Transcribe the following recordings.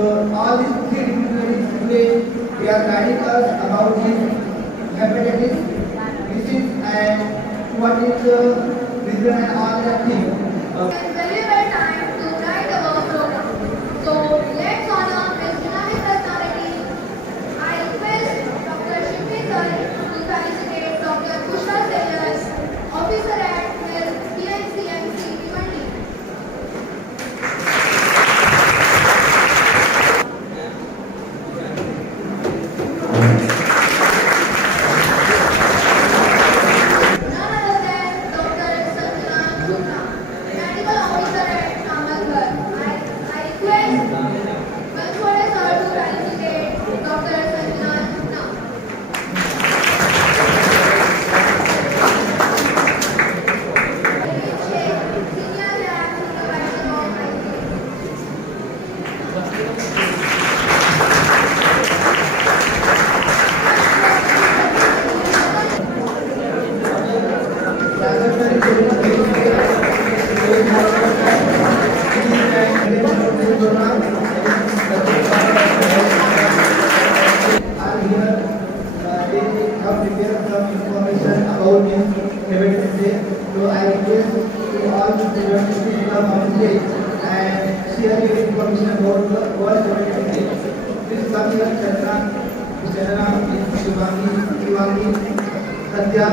So all these three dignitaries today they are guiding us about this hepatitis disease and what is the reason and all that thing. It's very well time to write our program. So let's honor his dynamic personality. I request Dr. Shifri sir to felicitate Dr. Pushpa Sayers, officer at PNCMC Bhiwandi. None other than Dr. Sanjana Gupta, medical officer at Kamalghar. I request Manchwade sir to felicitate Dr. Sanjana Gupta. Senior lab supervisor of ICU. Are here, they have prepared some information about this hepatitis A. So I request to all the students to come on stage and share your information about the world hepatitis A. Please come here, Chandra, Shivangi, Satya.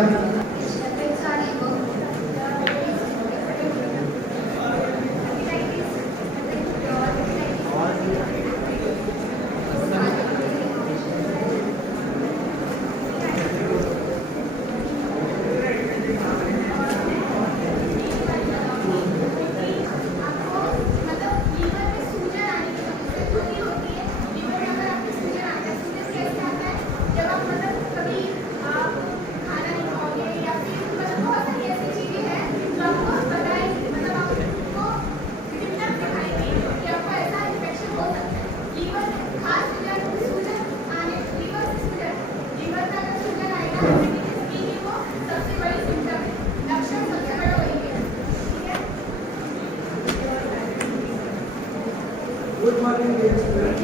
Good morning, dear students.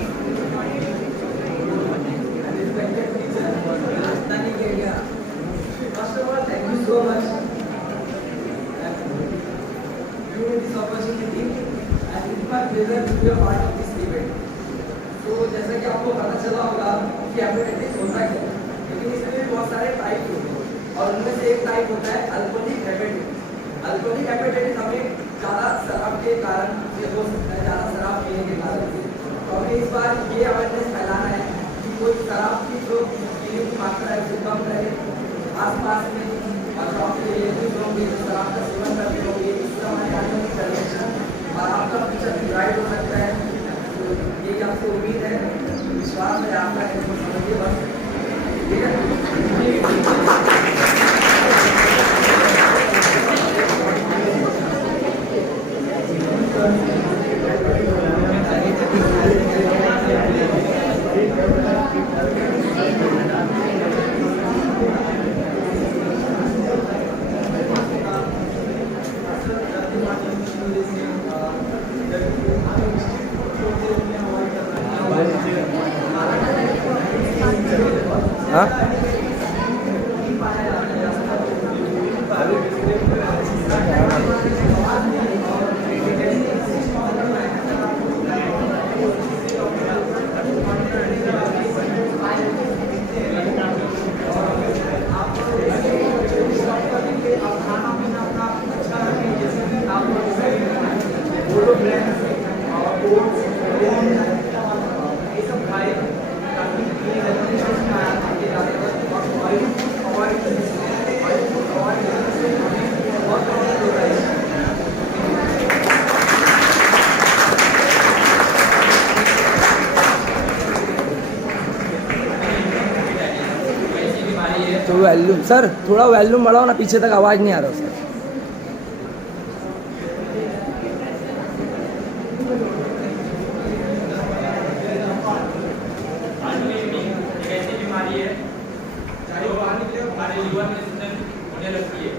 And respected teacher, Rajasthani area. First of all, thank you so much. And give me this opportunity. And it's my pleasure to be a part of this event. तो जैसा कि आपको पता चला होगा कि hepatitis होता है, लेकिन इसमें भी बहुत सारे टाइप होते हैं और उनमें से एक टाइप होता है अल्कोहलिक हेपेटाइटिस। अल्कोहलिक हेपेटाइटिस हमें ज़्यादा शराब के कारण ये हो सकता है, ज़्यादा शराब पीने के कारण से। तो हमें इस बार ये अवेयरनेस फैलाना है कि कोई शराब की जो पीने की मात्रा है उसे कम करे, आसपास में और आपके रिलेटिव लोग भी शराब का सेवन करते होंगे, इससे हमारे आने वाली जनरेशन और आपका फ्यूचर भी ब्राइट हो सकता है। तो यही आपको उम्मीद है, विश्वास है आपका है, तो समझिए बस, ठीक है। हाँ? तो वॉल्यूम सर थोड़ा वॉल्यूम बढ़ाओ ना, पीछे तक आवाज़ नहीं आ रहा सर। हमारे युवा में होने लगती है।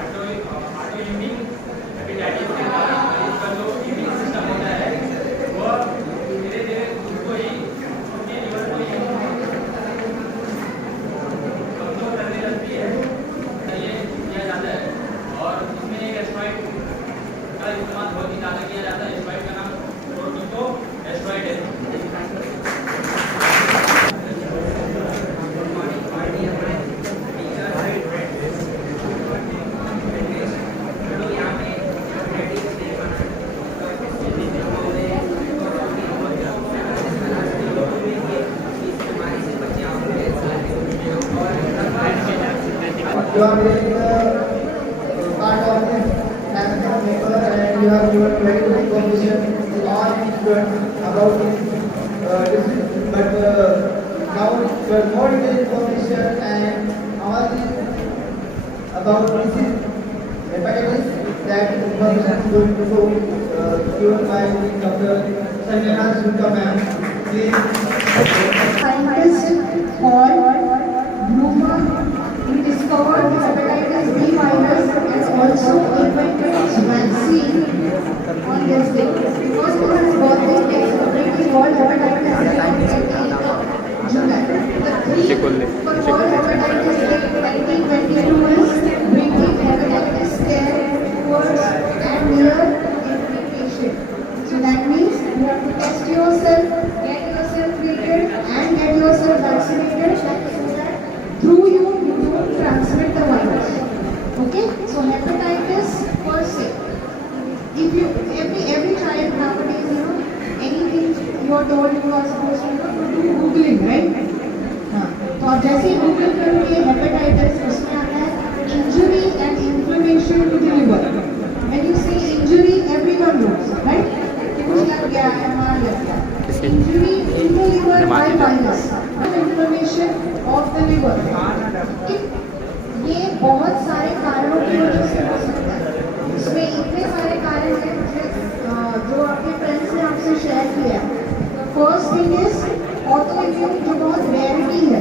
ऑटो इम्यून हेपेटाइटिस के कारण मरीज का जो इम्यून सिस्टम होता है वो धीरे धीरे you are really the part of this national paper and you have given very good information to all the students about this disease. But now there is more detailed information and all this about disease hepatitis that information is going to go given by Dr. Sanjana Sutta ma'am. Please. Scientist called Bloomer, he discovered the hepatitis B virus and also invented its vaccine on this day. Because it was his birthday day, celebrating World Hepatitis Day on 28th July. The theme for World Hepatitis Day 2022 is bringing hepatitis care towards and near every patient. So that means you have to test yourself, get yourself treated and get yourself vaccinated so that through you don't transmit the virus. Okay? So hepatitis per se. If you every child nowadays, anything you are told you are supposed to do googling, right? हाँ, तो आप जैसे ही Google करोगे hepatitis उसमें आता है injury and inflammation to the liver. When you say injury everyone knows, right? कि कुछ लग गया है, मार लग गया. Injury in the liver by virus, inflammation of the liver. ये बहुत सारे कारणों की वजह से हो सकता है. इसमें इतने सारे कारण हैं जो आपके फ्रेंड्स ने आपसे शेयर किया. First thing is auto immune, जो बहुत रेयरिटी है.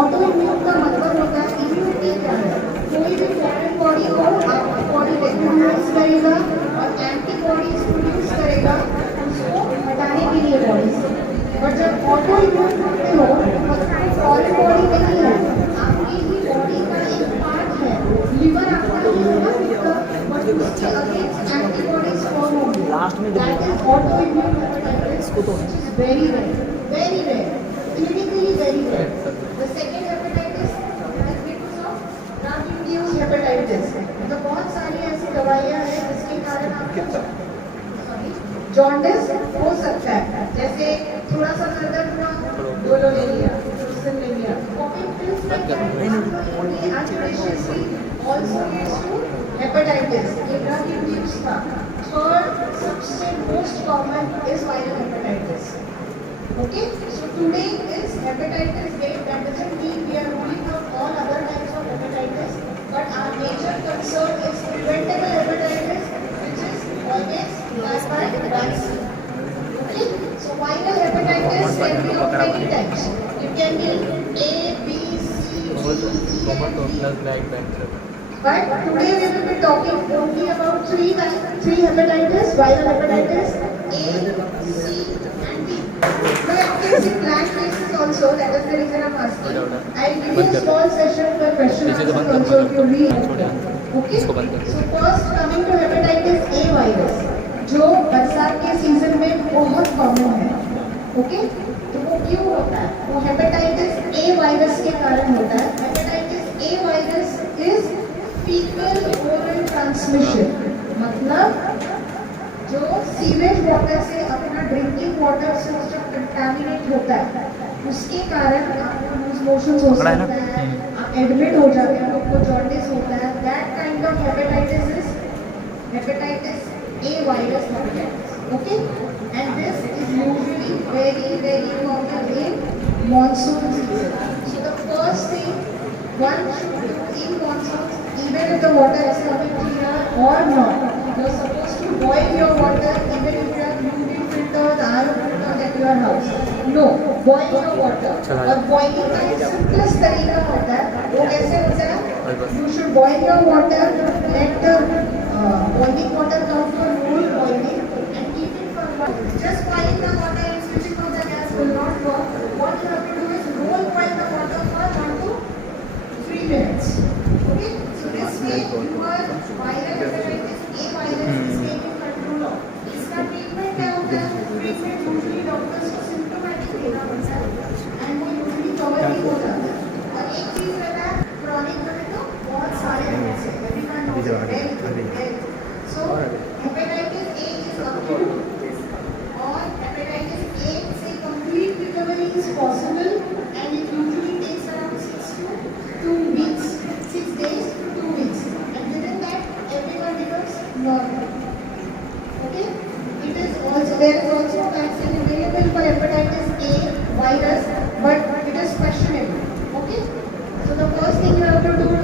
ऑटो इम्यून का मतलब होता है इम्यूनिटी क्या है. कोई भी फॉरेन बॉडी को आपकी बॉडी रिकॉग्नाइज करेगा और एंटीबॉडीज प्रोड्यूस करेगा उसको हटाने के लिए बॉडी से. बट जब ऑटो इम्यून करते हो तो फॉरेन बॉडी नहीं है, आपकी ही बॉडी का एक पार्ट है. लिवर आपका ही होगा बट उसके अगेंस्ट एंटीबॉडीज फॉर्म होंगी. That is auto immune hepatitis, very rare. Very rare, clinically very rare. The second hepatitis is because of drug-induced hepatitis. तो बहुत सारी ऐसी दवाइयाँ हैं जिसके कारण आपको जॉन्डिस हो सकता है. जैसे थोड़ा सा सर दर्द हुआ, डोलो ले लिया, क्रोसिन ले लिया. Common pills like that unjudiciously also leads to hepatitis. ये drug-induced था. Third सबसे most common is viral hepatitis. Okay, so today is hepatitis day. That doesn't mean we are ruling out all other types of hepatitis, but our major concern is preventable hepatitis, which is always caused by vaccine. Okay, so viral hepatitis can be of many types. It can be A, B, C, D, E, and D. But today we will be talking only about three hepatitis: viral hepatitis A, C, and D. But I can see blank faces also. That is the reason I'm asking. I'll give you a small session for question answer also if you read. Okay. So first coming to hepatitis A virus, जो बरसात के season में बहुत common है. Okay, तो वो क्यों होता है? वो हेपेटाइटिस ए वायरस के कारण होता है. Hepatitis A virus is faecal oral transmission. मतलब जो सीवेज वाटर से अपना ड्रिंकिंग वाटर से जब कंटामिनेट होता है उसके कारण आपको लूज मोशंस हो सकता है, आप एडमिट हो जाते हैं, आपको जॉन्डिस होता है. That kind of hepatitis is hepatitis A virus hepatitis. Okay, and this is usually very very common in monsoon season. So the first thing one should do in monsoon, even if the water is coming clear or not, you are supposed to boil your water even if you have UV filters, iron filters at your house. No, boil your water. और boiling का एक simplest तरीका होता है. वो कैसे होता है? You should boil your water, let the boiling water come to full boiling and keep it for a while. Just boiling the water and switching off the gas will not work. What you have to do is roll boil the water for 1 to 3 minutes. Okay? This way your viral hepatitis A virus is taken control of. इसका treatment क्या होता है? Treatment usually doctors को symptomatic देना पड़ता है and वो usually cover भी हो जाता है. और एक चीज रहता है क्रॉनिक में तो बहुत सारे हैं. सो hepatitis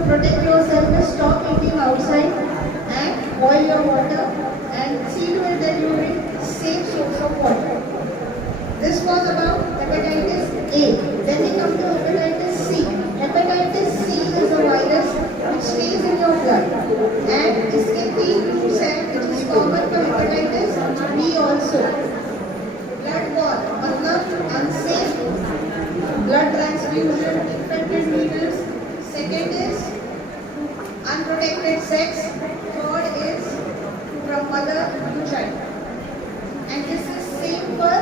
protect yourself is stop eating outside and boil your water and see to it that you drink safe source of water. This was about hepatitis A. Then we come to hepatitis C. Hepatitis C is a virus which stays in your blood and इसके 3 groups हैं which is common for hepatitis B also. Bloodborne मतलब unsafe blood transfusion, infected needles. Second is unprotected sex. Third is from mother to child. And this is same for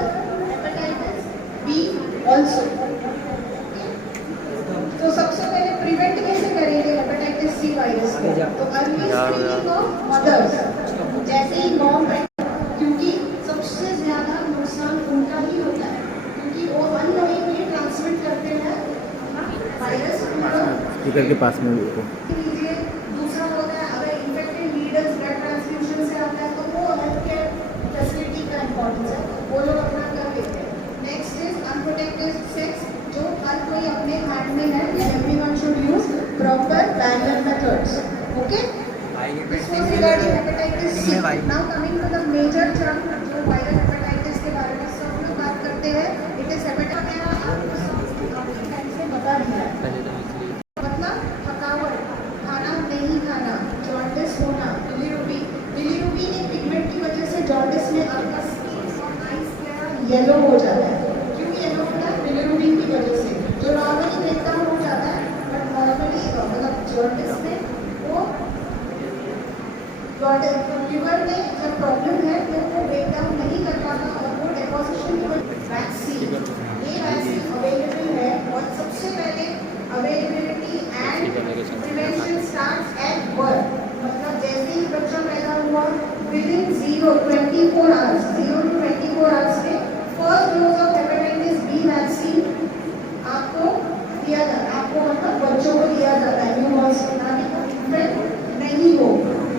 hepatitis B also. तो सबसे पहले prevent कैसे करेंगे hepatitis C virus को? तो early screening of mother's, जैसे ही mom क्योंकि सबसे ज्यादा नुकसान उनका ही होता है क्योंकि वो अननोइंगली ट्रांसमिट करते हैं वायरस स्पीकर के पास में रुको। लीजिए। दूसरा होता है अगर इन्फेक्टेड नीडल्स ब्लड ट्रांसफ्यूजन से आता है तो वो हेल्थ केयर फैसिलिटी का इम्पोर्टेंस है, वो लोग अपना कर लेते हैं। नेक्स्ट इज अनप्रोटेक्टेड सेक्स, जो हर कोई अपने हाथ में है, everyone should use proper parallel methods. Okay, this was regarding hepatitis C. Now coming to the major chunk जो वायरल हेपेटाइटिस के बारे में सब लोग बात करते हैं, इट इज हेपेटाइटिस। आपको सब काफी टाइम से बता दिया है, मतलब थकावट, खाना नहीं खाना, जॉन्डिस होना, बिलीरुबिन एक पिगमेंट की वजह से जॉन्डिस में आपका स्किन और आईज येलो हो जाता है। क्यों येलो होता है? बिलीरुबिन की वजह से, जो नॉर्मली ब्रेकडाउन हो जाता है, बट नॉर्मली मतलब जॉन्डिस में वो लिवर में जब प्रॉब्लम है तो वो ब्रेकडाउन नहीं कर पाता और वो डेपोजिशन की वैक्सीन, ये वैक्सीन अवेलेबल है और सबसे पहले availability and prevention starts at birth, मतलब जैसे ही बच्चा पैदा हुआ विदिन 24 आवर्स, 0 to 24 आवर्स में first dose of hepatitis B vaccine आपको दिया जाता है। आपको मतलब बच्चों को दिया जाता है न्यूबॉर्न्स को, ताकि वो इन्फेक्ट नहीं हो।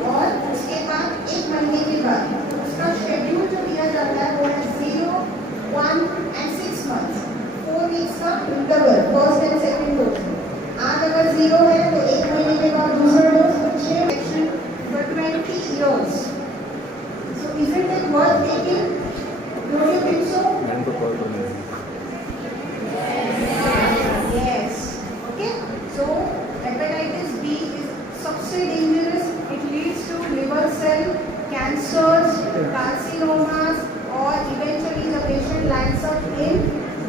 और उसके बाद 1 महीने के बाद उसका शेड्यूल जो दिया जाता है वो है 0, 1 and 6 months, 4 वीक्स का interval, first and second dose. आज अगर 0 है तो 1 महीने के बाद दूसरा dose, 6 vaccine for 20 years. So isn't it worth taking? Don't you think so? Yes. Okay. So hepatitis B is सबसे dangerous. It leads to liver cell cancers, carcinomas, और eventually the patient lands up in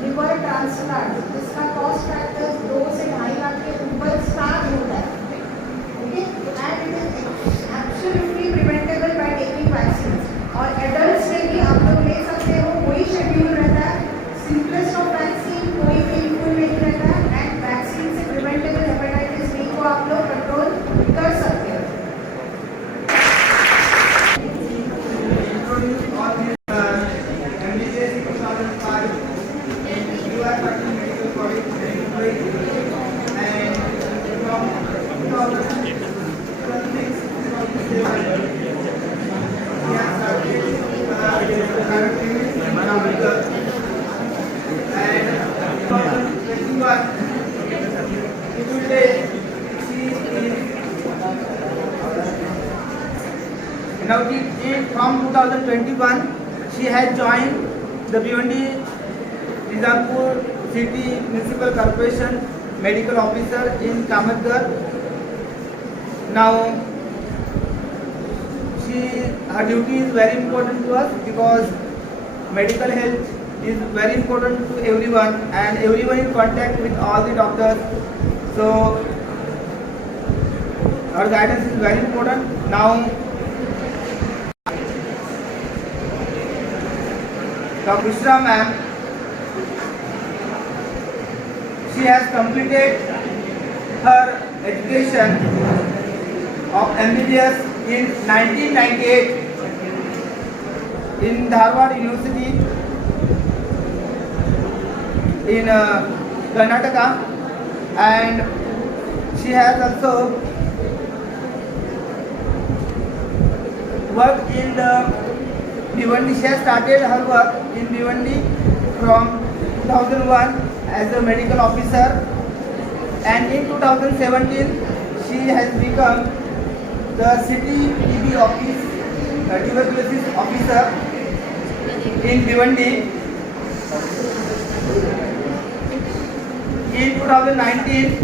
liver transplant. इसका cost factor 2 से 2.5 लाख के ऊपर start होता है। Okay. And it is absolutely preventable by taking vaccines. और adults में भी आप लोग ले सकते हो, वही शेड्यूल रहता है, सिंपलेस्ट ऑफ वैक्सीन, कोई पेनफुल नहीं रहता है एंड वैक्सीन से प्रिवेंटेबल हेपेटाइटिस बी को आप लोग कंट्रोल कर सकते हो। Now, from 2021, she has joined the Bhiwandi Nizampur City Municipal Corporation Medical Officer in Kamatgarh. Now, her duty is very important to us because medical health is very important to everyone and everyone in contact with all the doctors. So, her guidance is very important. Now, Dr. Bushra ma'am, she has completed her education of MBBS in 1998 in Dharwad University in Karnataka, and she has also worked in the Bhiwandi. She has started her work in Bhiwandi from 2001 as a medical officer, and in 2017 she has become the city TB office, tuberculosis officer in Bhiwandi. In 2019,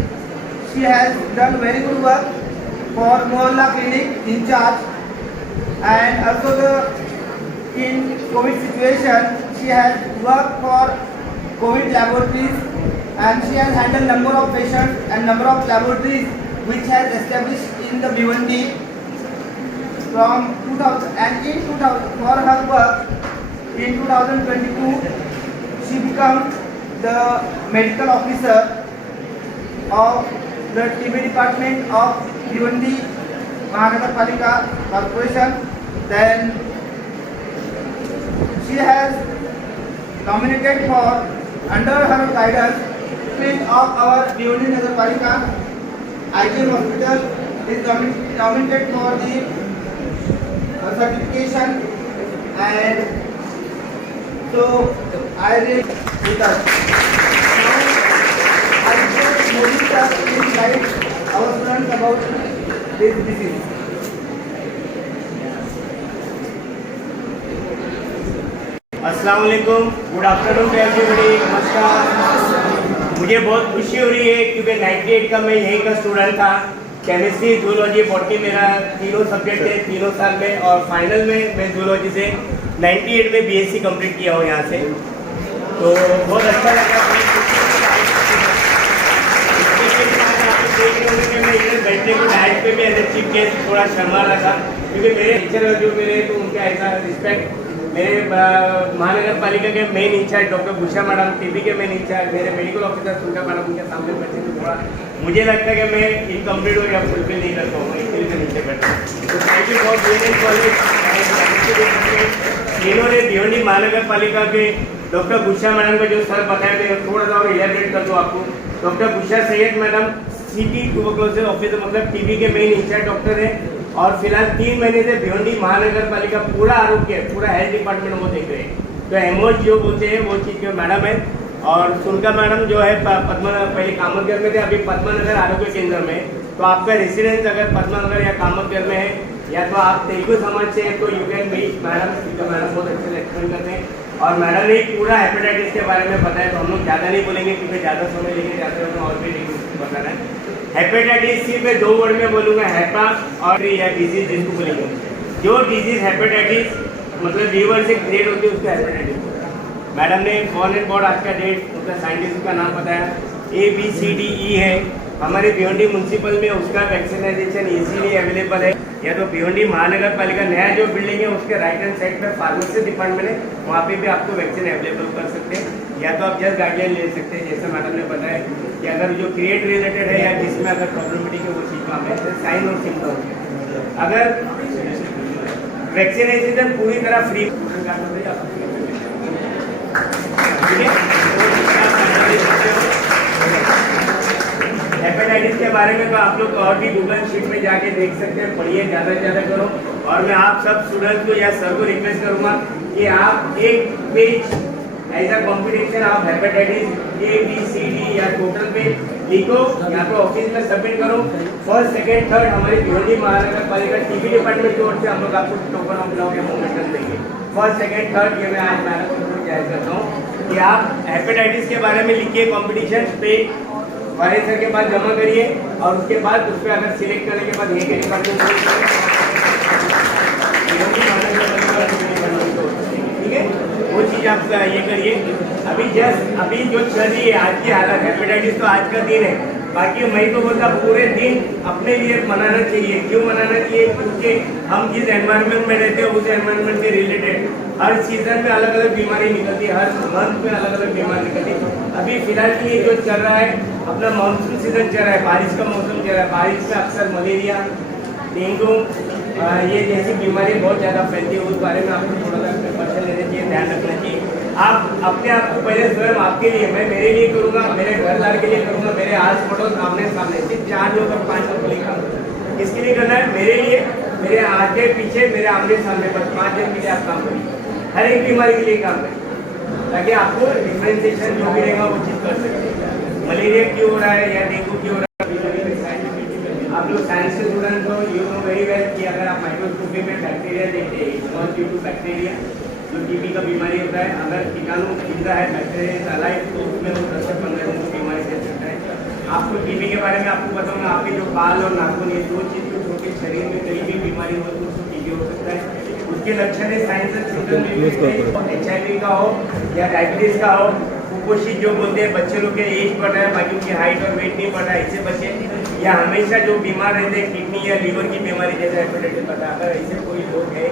she has done very good work for Mohalla Clinic in charge, and also in COVID situation, she has worked for COVID laboratories, and she has handled number of patients and number of laboratories which has established in the Bhiwandi from 2000, and in 2000 for her work in 2022 she became the medical officer of the TB department of Bhiwandi Mahanagarpalika Corporation. Then she has nominated for, under her guidance, of our Bhiwandi Nagarpalika IGM hospital is nominated for the certification, and so I really with us. Now I request Modi sir to guide our students about this disease. अस्सलाम वालेकुम, good afternoon to everybody, नमस्कार। मुझे बहुत खुशी हो रही है क्योंकि 98 का मैं यहीं का स्टूडेंट था। केमिस्ट्री, जूलॉजी, बॉटनी मेरा तीनों सब्जेक्ट थे 3 साल में, और फाइनल में मैं जूलॉजी से 98 में बीएससी कंप्लीट किया हूँ यहाँ से। तो बहुत अच्छा लगा। मैं इधर बैठने की डाइट पे भी एज ए चीफ गेस्ट थोड़ा शर्मा रहा था, क्योंकि मेरे टीचर जो मेरे, तो उनका ऐसा रिस्पेक्ट। मेरे महानगर पालिका के मेन इंचार्ज डॉक्टर भूषा मैडम, टीबी के मेन इंचार्ज, मेरे मेडिकल ऑफिसर सुनका मैडम, उनके सामने बैठे तो थोड़ा मुझे लगता है कि मैं इनकम्प्लीट हो या फुलफिल नहीं कर पाऊँगा, इसलिए मैं नीचे बैठा। तो thank you for being college. इन्होंने भिवंडी महानगर पालिका के डॉक्टर भूषा मैडम का जो सर बताया, मैं थोड़ा सा और इलेबरेट कर दूँ आपको। डॉक्टर भूषा Syed madam city tuberculosis officer, मतलब टीबी के मेन इंचार्ज डॉक्टर है, और फिलहाल 3 महीने से भिवंडी महानगर पालिका पूरा आरोग्य, पूरा हेल्थ डिपार्टमेंट वो देख रहे हैं। तो एमओज जो बोलते हैं वो चीज़ के मैडम है। और सुनका मैडम जो है पहले कामतगढ़ में थे, अभी पद्मानगर आरोग्य केंद्र में। तो आपका रेसिडेंस अगर पद्मानगर या कामतगढ़ में है, या तो आप तेलुगु समाज से हैं, तो यू कैन मीट मैडम। सुनका मैडम बहुत अच्छे से एक्सप्लेन करते हैं, और मैडम ने पूरा हेपेटाइटिस के बारे में बताया। तो हम लोग ज़्यादा नहीं बोलेंगे क्योंकि ज़्यादा समय लेके जाते हैं, और भी बताना है। हेपेटाइटिस सी में 2 वर्ड में बोलूँगा, हेपा और या डिजीज जिसको बोलेंगे। जो डिजीज हेपेटाइटिस मतलब लीवर से क्रिएट होती है उसको हेपेटाइटिस। मैडम ने बॉर्न एंड बॉर्ड आज का डेट, उसका साइंटिस्ट का नाम बताया, ABCDE है। हमारे भिवंडी म्यूनसिपल में उसका वैक्सीनाइजेशन इजीली अवेलेबल है। या तो भिवंडी महानगर पालिका नया जो बिल्डिंग है उसके राइट हैंड साइड पर फार्मेसी डिपार्टमेंट है, वहाँ पे भी आपको वैक्सीन अवेलेबल कर सकते हैं। या तो आप जस्ट गाइडलाइन ले सकते हैं, जैसे मैडम ने बताया कि अगर जो क्रिएट रिलेटेड है या जिसमें अगर प्रॉब्लमेटिक है वो चीज़ को हमें साइन और सिम्टम। अगर वैक्सीनेशन पूरी तरह फ्री, हेपेटाइटिस के बारे में तो आप लोग और भी गूगल शीट में जाके देख सकते हैं, पढ़िए, ज़्यादा से ज़्यादा करो। और मैं आप सब स्टूडेंट्स को या सर को रिक्वेस्ट करूँगा कि आप एक पेज ऐसा कॉम्पिटिशन आप हेपेटाइटिस ABCD या टोटल पे लिखो, या तो ऑफिस में सबमिट करो। फर्स्ट, सेकंड, थर्ड हमारी भिवंडी महानगर पालिका टीबी डिपार्टमेंट की ओर से हम लोग आपको टोकन ऑफ लॉ या मोमेंटन देंगे। फर्स्ट, सेकंड, थर्ड ये मैं आज मैडम को जाहिर करता हूँ कि आप हेपेटाइटिस के बारे में लिखिए कॉम्पिटिशन पे, वाले सर के पास जमा करिए, और उसके बाद उस पर अगर सिलेक्ट करने के बाद ये के डिपार्टमेंट, ठीक है, वो चीज़ आप ये करिए। अभी जो चल रही है आज की हालत, हेपेटाइटिस तो आज का दिन है, बाकी मैं तो बोलता पूरे दिन अपने लिए मनाना चाहिए। क्यों मनाना चाहिए? क्योंकि हम जिस एनवायरनमेंट में रहते हैं उस एनवायरनमेंट से रिलेटेड हर सीजन में अलग अलग बीमारी निकलती है, हर मंथ में अलग अलग बीमारी निकलती है। अभी फिलहाल के लिए जो चल रहा है अपना मानसून सीजन चल रहा है, बारिश का मौसम चल रहा है। बारिश में अक्सर मलेरिया, डेंगू ये जैसी बीमारी बहुत ज़्यादा फैलती है, उस बारे में आपको थोड़ा सा प्रिकॉशन लेना चाहिए, ध्यान रखना चाहिए। आप अपने आप को पहले स्वयं आपके लिए, मैं मेरे लिए करूँगा, मेरे घरदार के लिए करूँगा, मेरे आस पड़ोस आमने सामने, सिर्फ 4 लोग और 5 लोग के लिए काम। किसके लिए करना है? मेरे लिए, मेरे आगे पीछे, मेरे आमने सामने, बस 5 जन के लिए आप काम करिए। हर एक बीमारी के लिए काम करें, ताकि आपको डिफ्रेंसिएशन जो भी रहेगा वो चीज़ कर सकते हैं। मलेरिया क्यों हो रहा है या डेंगू क्यों हो रहा है, आप लोग माइक्रोस्कोपी में बैक्टीरिया देखते हैं, स्मॉल ड्यू टू बैक्टीरिया जो टीबी का बीमारी होता है। अगर कीटाणु जिंदा है, बैक्टीरिया अलाइव, तो उसमें वो 10 से 15 दिन की बीमारी दे सकता है। आपको टीबी के बारे में आपको बताऊंगा, आपके जो बाल और नाखून, ये दो चीज़ जो छोटे शरीर में कहीं भी बीमारी हो तो उसको टीबी हो सकता है। उसके लक्षण है साइंस एंड सिम्टम में HIV का हो या डायबिटीज का हो, कुपोषित जो बोलते हैं, बच्चे लोग के एज बढ़ रहा है बाकी उनकी हाइट और वेट नहीं बढ़ रहा है, इससे बच्चे, या हमेशा जो बीमार रहते हैं किडनी या लीवर की बीमारी जैसे हेपेटाइटिस बता, अगर ऐसे कोई लोग है,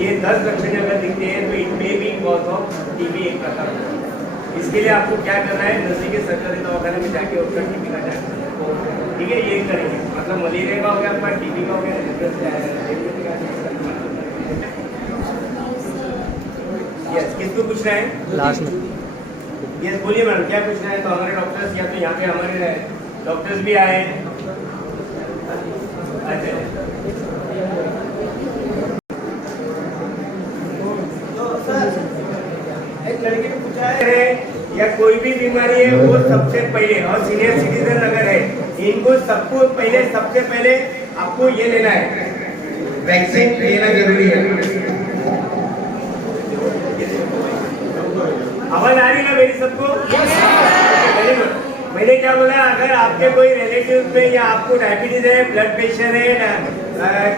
ये 10 लक्षण अगर दिखते हैं तो it may be cause of TB एक प्रकार का। इसके लिए आपको क्या करना है, नजदीकी सरकारी दवाखाने में जाके उसका टीबी का जांच, ठीक है, ये करेंगे। मतलब मलेरिया का हो गया, आपका टीबी का हो गया, यस, किसको पूछना है लास्ट में? यस बोलिए मैडम, क्या पूछना है? तो हमारे डॉक्टर्स, या तो यहाँ पे हमारे डॉक्टर्स भी आए हैं। अच्छा, तो सर एक लड़के ने पूछा है या कोई भी बीमारी है वो सबसे पहले, और सीनियर सिटीजन अगर है, इनको सबको पहले, सबसे पहले आपको ये लेना है, वैक्सीन लेना जरूरी है। आवाज आ रही है ना मेरी सबको? Very good. मैंने क्या बोला, अगर आपके कोई रिलेटिव में या आपको डायबिटीज है, ब्लड प्रेशर है,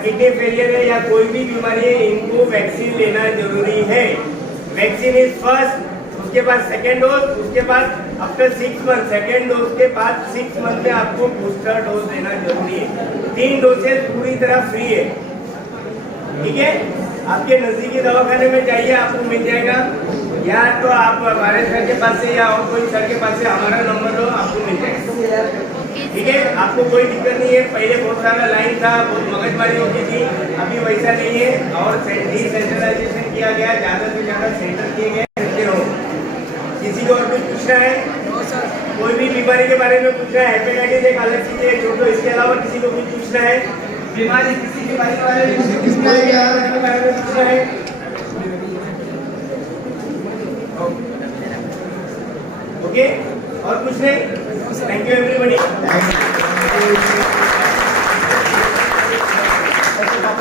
किडनी फेलियर है या कोई भी बीमारी है, इनको वैक्सीन लेना जरूरी है। वैक्सीन इज फर्स्ट, उसके बाद सेकेंड डोज, उसके बाद आफ्टर 6 मंथ, सेकेंड डोज के बाद 6 मंथ में आपको बूस्टर डोज लेना जरूरी है। 3 डोजेज पूरी तरह फ्री है, ठीक है। आपके नजदीकी दवाखाने में जाइए, आपको मिल जाएगा, या तो आप हमारे सर के पास से या और कोई सर के पास से हमारा नंबर लो, आपको मिल जाएगा, ठीक है। आपको कोई दिक्कत नहीं है। पहले बहुत सारा लाइन था, बहुत मगजमारी होती थी, अभी वैसा नहीं है। और डिसेंट्रलाइजेशन किया गया, ज़्यादा से ज़्यादा सेंटर किए गए। किसी को और कुछ पूछना है? कोई भी बीमारी के बारे में पूछना है? हेपेटाइटिस एक अलग चीज़ है, छोड़ो। इसके अलावा किसी को कुछ पूछना है? बीमारी, किसी बीमारी के बारे में पूछना है? ओके, और कुछ नहीं? Thank you everybody.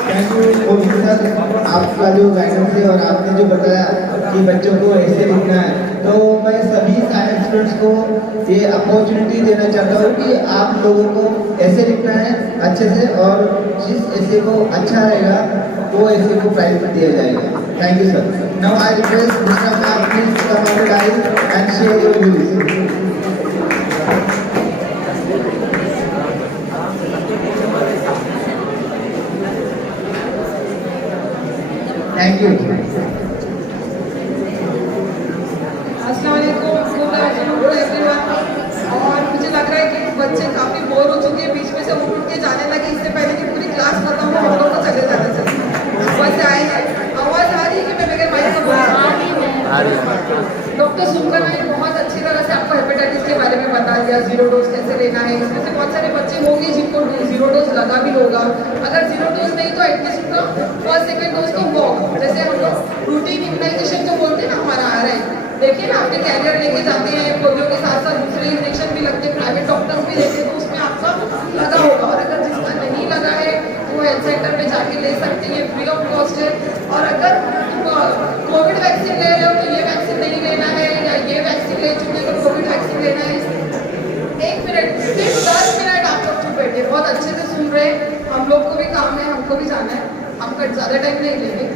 Thank you sir, आपका जो गाइडेंस है और आपने जो बताया कि बच्चों को ऐसे लिखना है, तो मैं सभी साइंस स्टूडेंट्स को ये अपॉर्चुनिटी देना चाहता हूँ कि आप लोगों को ऐसे लिखना है अच्छे से, और जिस ऐसे को अच्छा रहेगा वो ऐसे को प्राइज दिया जाएगा। Thank you sir. Now I request mister ma'am please come on guys and share your views. Thank you. अस्सलाम वालेकुम, गुड आफ्टरनून टू एवरीवन। और मुझे लग रहा है कि बच्चे काफ़ी बोर हो चुके हैं, बीच में से उठ के जाने लगे, इससे पहले कि पूरी क्लास खत्म हो हम लोग को चले जाना चाहिए। बच्चे आए हैं, आवाज़ आ रही है कि मैं बगैर माइक का बोल रहा हूँ? डॉक्टर सुनकर मैंने बहुत अच्छी तरह से आपको हेपेटाइटिस के बारे में बता दिया, 0 डोज कैसे लेना है। इसमें से बहुत सारे बच्चे होंगे जिनको 0 डोज लगा भी होगा। अगर 0 डोज नहीं तो एटलीस्ट उनका फर्स्ट सेकेंड डोज तो वॉक, जैसे हम लोग रूटीन इम्यूनाइजेशन जो बोलते हैं ना, हमारा आ रहा है, देखिए ना, आपके कैरियर लेके जाते हैं, पोलियो के साथ साथ दूसरे इंजेक्शन भी लगते हैं, प्राइवेट डॉक्टर्स भी देते हैं, तो उसमें आपका लगा होगा। और अगर जिसका नहीं लगा है वो हेल्थ सेंटर में जाके ले सकते हैं, फ्री ऑफ कॉस्ट है। और अगर कोविड वैक्सीन ले रहे हो तो ये वैक्सीन नहीं लेना है, या ये वैक्सीन ले चुके तो कोविड वैक्सीन लेना है। 1 मिनट, सिर्फ 10 मिनट आप लोग चुप बैठे, बहुत अच्छे से सुन रहे हैं। हम लोग को भी काम है, हमको भी जाना है, हम कट ज़्यादा टाइम नहीं लेंगे।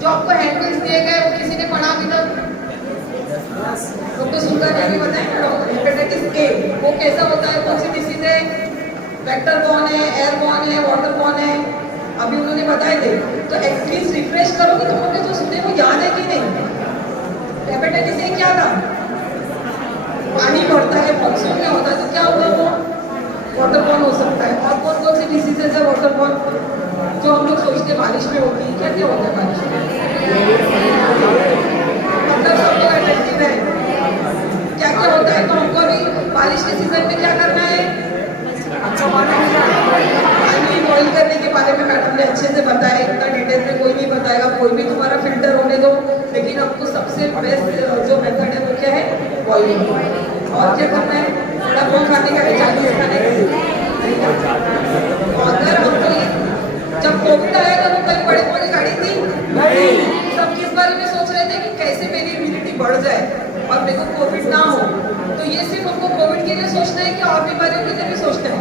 जो आपको हैंडबिल्स दिए गए वो किसी ने पढ़ा अभी तक? डॉक्टर सुंदर ने भी बताया हेपेटाइटिस ए वो कैसा होता है, कौन सी डिसीज है, वेक्टर बॉर्न है, एयर बॉर्न है, वाटर बॉर्न है, अभी उन्होंने बताए थे। तो एटलीस्ट रिफ्रेश करो कि तुम लोग ने जो सुने वो याद है कि नहीं। हेपेटाइटिस ए क्या था? पानी भरता है, मॉनसून में होता है, तो क्या हुआ वो वाटर बॉर्न हो सकता है। और कौन कौन सी डिसीजेज है वाटर बॉर्न जो हम लोग सोचते बारिश में होती है? क्या क्या होता है बारिश में? मतलब सब लोग अटेंटिव है, क्या क्या होता है? तो हमको अभी बारिश के सीजन में क्या करना है? पानी बॉइल करने के बारे में मैडम ने अच्छे से बताया, इतना डिटेल में कोई नहीं बताएगा, कोई भी तुम्हारा फिल्टर होने दो, लेकिन आपको सबसे बेस्ट जो मेथड है वो क्या है? बॉइलिंग। और क्या करना है? थोड़ा बहुत खाने का है, चाइनीज खाने का। अगर हमको जब कोविड आया था तो कई और बीमारियों के लिए भी सोचते हैं।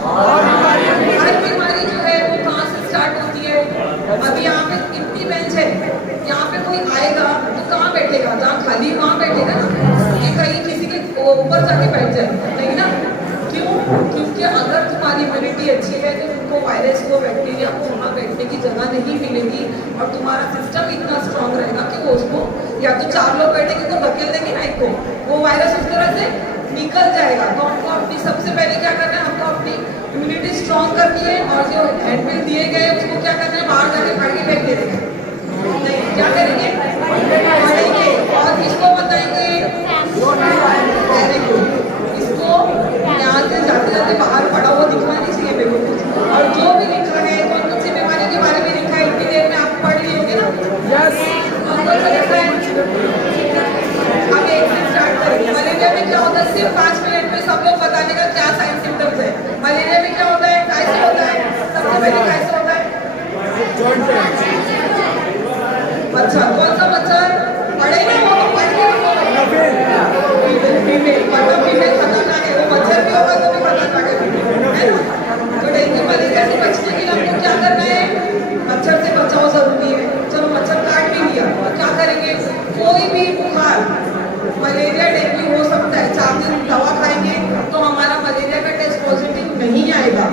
हर बीमारी जो है वो कहाँ से स्टार्ट होती है। अभी यहाँ पे इतनी बेंच है, यहाँ पे कोई आएगा तो कहाँ बैठेगा, जहाँ खाली वहाँ बैठेगा ना, कि कहीं किसी के ऊपर जाके बैठ जाए, नहीं ना। क्यों? क्योंकि अगर तुम्हारी इम्यूनिटी अच्छी है तो तुमको वायरस को, बैक्टीरिया को वहाँ बैठने की जगह नहीं मिलेगी और तुम्हारा सिस्टम इतना स्ट्रांग रहेगा कि वो उसको, या तो 4 लोग बैठेंगे तो धकेल देंगे ना एक को, वो वायरस उस तरह से निकल जाएगा। तो हमको अपनी सबसे पहले क्या करना है, हमको अपनी इम्यूनिटी स्ट्रांग करनी है और जो हैंडबिल दिए गए उसको क्या करना है, बाहर जाके फाड़ के फेंक देंगे। नहीं, क्या करेंगे, पढ़ेंगे और इसको बताएंगे। Very good. इसको यहाँ से जाते जाते बाहर पड़ा हुआ दिखना नहीं चाहिए मेरे को कुछ, और जो भी लिखा है, कौन कौन सी बीमारी के बारे में लिखा है, इतनी देर में आप पढ़ लिए होंगे ना। यस, कौन कौन सा लिखा है। अब एक से स्टार्ट करेंगे। मलेरिया में क्या होता है, सिर्फ 5 मिनट में सब लोग बताने का क्या साइन सिम्टम्स है। मलेरिया में क्या होता है, कैसे होता है, सबसे पहले कैसे होता है, मच्छर। कौन सा मच्छर पड़ेगा, वो तो पड़ गया, फीमेल खतरनाक है, वो मच्छर भी होगा तो भी खतरनाक है ना। तो डेंगू मलेरिया से बचने के लिए हमको क्या करना है, मच्छर से बचाव जरूरी है। चलो मच्छर काट भी लिया, क्या करेंगे, कोई भी बुखार, मलेरिया डेंगू हो सकता है, 4 दिन दवा खाएंगे तो हमारा मलेरिया का टेस्ट पॉजिटिव नहीं आएगा।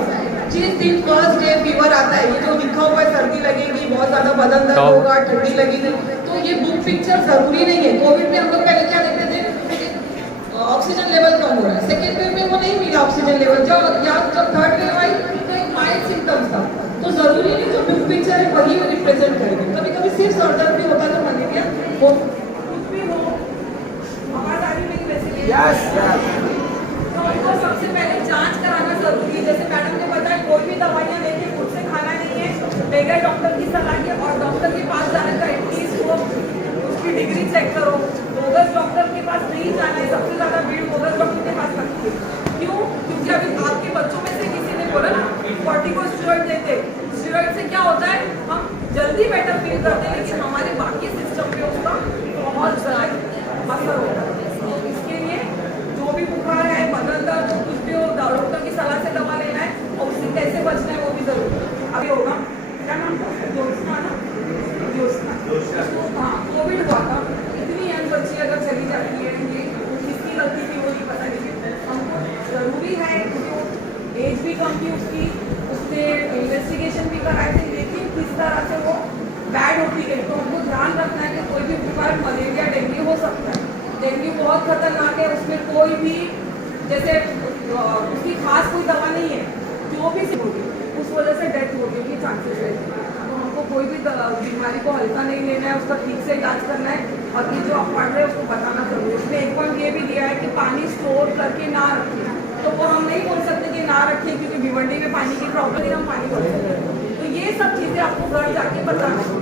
जिस दिन फर्स्ट डे फीवर आता है, ये जो लिखा हुआ है, सर्दी लगेगी, बहुत ज्यादा बदन दर्द होगा, ठंडी लगेगी, तो ये बुक पिक्चर जरूरी नहीं है। कोविड में हम लोग पहले क्या देखते थे, ऑक्सीजन लेवल कम हो रहा है, सेकेंड वेव में वो नहीं मिला ऑक्सीजन लेवल, जब थर्ड वेव आई तो एक माइल्ड सिम्टम्स था। तो जरूरी नहीं जो बुक पिक्चर है वही रिप्रेजेंट करेंगे। कभी कभी सिर्फ सर दर्द भी होता है तो मलेरिया हो, कुछ भी हो। आवाज आ रही नहीं वैसे। तो हमको सबसे पहले जांच कराना जरूरी है। जैसे मैडम ने बताया, कोई भी दवाइयाँ लेके खुद से खाना नहीं है, बगैर डॉक्टर की सलाह के, और डॉक्टर के पास जाने का एटलीस्ट वो उसकी डिग्री चेक करो। बोगस डॉक्टर के पास नहीं जाना है, सबसे ज्यादा भीड़ बोगस डॉक्टर के पास लगती है। क्यों? क्योंकि अभी आपके बच्चों में से किसी ने बोला ना, कॉर्टिकोस्टेरॉइड देते, स्टेरॉइड से क्या होता है, हम जल्दी बेटर फील करते हैं, लेकिन हमारे बाकी सिस्टम पे उसका बहुत ज्यादा असर होता है। तो इसके लिए जो भी बुखार है, बदन दर्द, कुछ भी हो, डॉक्टर की सलाह से दवा लेना है, और उससे कैसे बचना है वो भी जरूरी है। अभी होगा क्या नाम था, ज्योत्सना ना, ज्योत्सना। हाँ, कोविड हुआ था, इतनी यंग बच्ची अगर चली जाती है, ये किसकी गलती थी वो नहीं पता, लेकिन हमको जरूरी है, क्योंकि एज भी कम थी उसकी, उसने इन्वेस्टिगेशन भी कराए थे, लेकिन किस तरह से वो बैड होती है। तो हमको ध्यान रखना है कि कोई भी बुखार, मलेरिया, डेंगू हो सकता है। डेंगू बहुत खतरनाक है, उसमें कोई भी, जैसे उसकी खास कोई दवा नहीं है, जो भी होगी उस वजह से डेथ होने की चांसेस है। तो हमको कोई भी बीमारी को हल्का नहीं लेना है, उसका ठीक से इलाज करना है, और ये जो आप पढ़ रहे हैं उसको बताना जरूरी है। उसमें एक पॉइंट ये भी दिया है कि पानी स्टोर करके ना रखें, तो वो हम नहीं बोल सकते कि ना रखें, क्योंकि भिवंडी में पानी की प्रॉब्लम है, हम पानी भर सकते हैं। तो ये सब चीज़ें आपको घर जाके बताना है।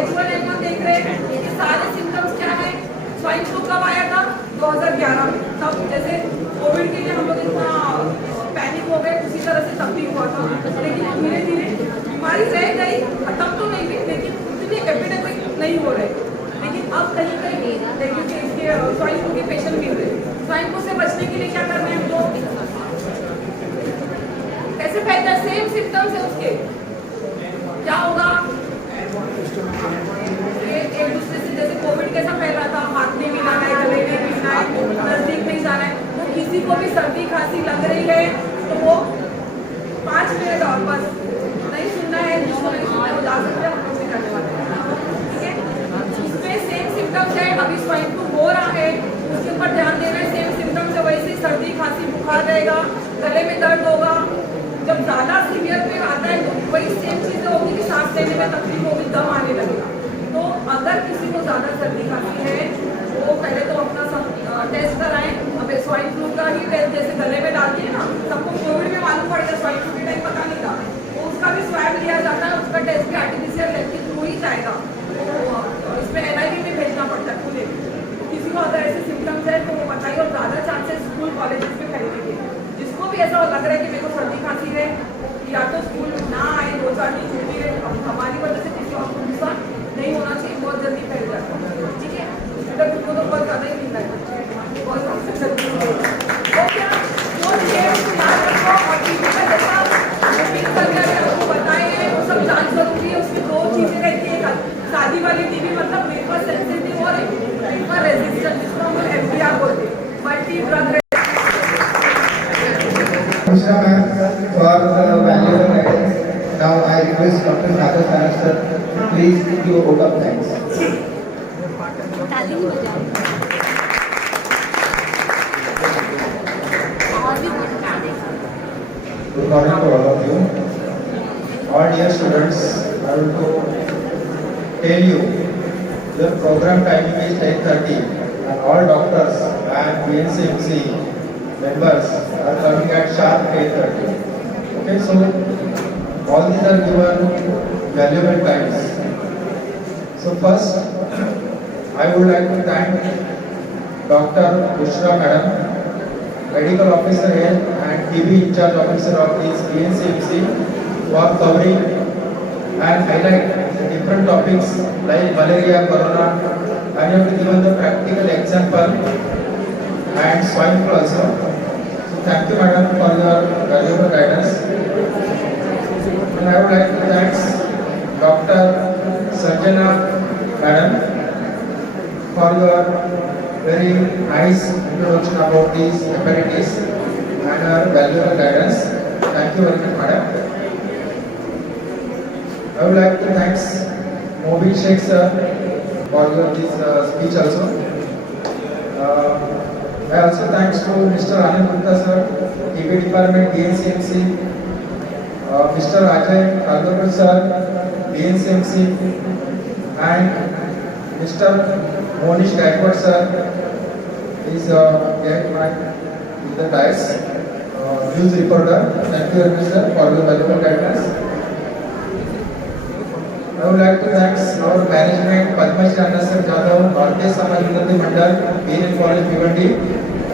H1N1 देख रहे हैं, ये सारे सिम्टम्स क्या है। स्वाइन फ्लू कब आया था, 2011 में, तब जैसे कोविड के लिए हम लोग इतना पैनिक हो गए, उसी तरह से तब भी हुआ था। लेकिन धीरे धीरे बीमारी रह गई, खत्म तो नहीं हुई, लेकिन इतनी एपिडेमिक नहीं हो रहे। लेकिन अब कहीं कहीं डेंगू के इसके स्वाइन फ्लू के पेशेंट मिल रहे। स्वाइन फ्लू से बचने के लिए क्या करना है हमको, कैसे फैलता है, सेम सिम्टम्स है उसके, क्या होगा, एक दूसरे से, जैसे कोविड कैसा फैल रहा था, हाथ नहीं मिलाना है, गले नहीं मिलना है, नजदीक नहीं जाना है। तो किसी को भी सर्दी खांसी लग रही है तो वो 5 मिनट और बस, नहीं सुनना है, जिसको नहीं सुनना है वो जा सकते हैं, हम लोग भी करने वाले हैं, ठीक है। इसमें सेम सिम्टम्स है, अभी स्वाइन फ्लू हो रहा है, उसके ऊपर ध्यान देना है। सेम सिम्टम्स है, वैसे सर्दी खांसी बुखार रहेगा, गले में दर्द होगा। जब ज़्यादा सीवियर पे आता है तो वही सेम चीज़ें होगी कि सांस लेने में तकलीफ होगी, दम आने लगेगा। तो अगर किसी को ज़्यादा सर्दी खांसी है, वो पहले तो अपना सब टेस्ट कराएं। अब स्वाइन फ्लू का ही टेस्ट जैसे गले में डालती है ना, सबको कोविड में मालूम पड़ गया, स्वाइन फ्लू के टाइम पता नहीं था, तो उसका भी स्वैब लिया जाता है, उसका टेस्ट भी आर्टिफिशियल लैब के थ्रू ही जाएगा। तो इसमें NIV में भेजना पड़ता है खुले। किसी को अगर ऐसे सिम्टम्स है तो वो बताइए, और ज़्यादा चांसेस स्कूल कॉलेजेस में फैलने के। जिसको भी ऐसा लग रहा है कि मेरे को सर्दी खांसी है, या तो स्कूल ना आए, 2-4 दिन छुट्टी रहे, हमारी वजह से किसी और को नुकसान नहीं होना चाहिए, बहुत जल्दी फैल जाता है, ठीक है। इधर तुमको तो बहुत ज़्यादा ही मिलता है, बहुत ma'am for the valuable guidance. Now I request Dr. Sagar Saran sir, please give a vote of thanks. Good morning to all of you. All dear students, I will to tell you the program timing is 10:30 and all doctors and BNCMC members are coming at sharp 10:30. Okay, so all these are given valuable times. So first, I would like to thank Dr. Bushra Madam, Medical Officer Health and TB in charge officer of this BNCMC for covering and highlight different topics like malaria, corona, and you have given the practical example and swine flu also. So thank you madam for your valuable guidance. And I would like to thank Dr. Sanjana madam for your very nice introduction about these hepatitis and her valuable guidance. Thank you very much madam. I would like to thank Mobin Sheikh sir for this speech also. I also thanks to Mr. Anand Gupta sir, TB department BNCMC, Mr. Ajay Kaldurkar sir, BNCMC, and Mr. Monish Gaikwad sir is get my with the dice news reporter. Thank you very much sir for your valuable guidance. I would like to thank our management, Padmashri Anna sir Jadhav, Bharatiya Samaj उन्नति मंडल, BN college Bhiwandi.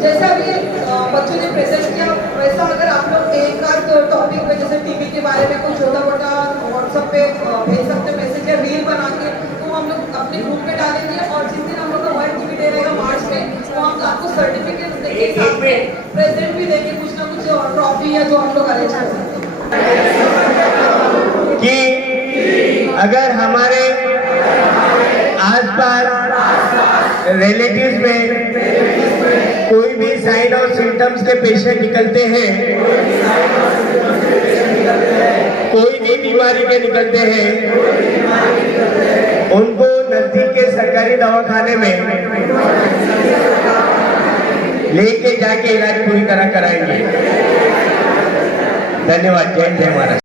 जैसा भी बच्चों ने present किया वैसा अगर आप लोग एक आध टॉपिक पे जैसे टीबी के बारे में कुछ छोटा मोटा व्हाट्सएप पे भेज सकते मैसेज या रील बना के तो हम लोग अपने ग्रुप में डालेंगे और जिस दिन हम लोग का वर्ल्ड टीबी डे रहेगा मार्च में तो हम आपको सर्टिफिकेट देंगे साथ में प्रेजेंट भी देंगे कुछ ना कुछ ट्रॉफी या जो हम लोग अरेंज कर सकते हैं कि अगर हमारे आसपास रिलेटिव्स में कोई भी साइन और सिम्टम्स के पेशेंट निकलते हैं, कोई भी बीमारी के निकलते हैं, उनको नजदीक के सरकारी दवाखाने में लेके जाके इलाज पूरी तरह कराएंगे। धन्यवाद। जय जय महाराज।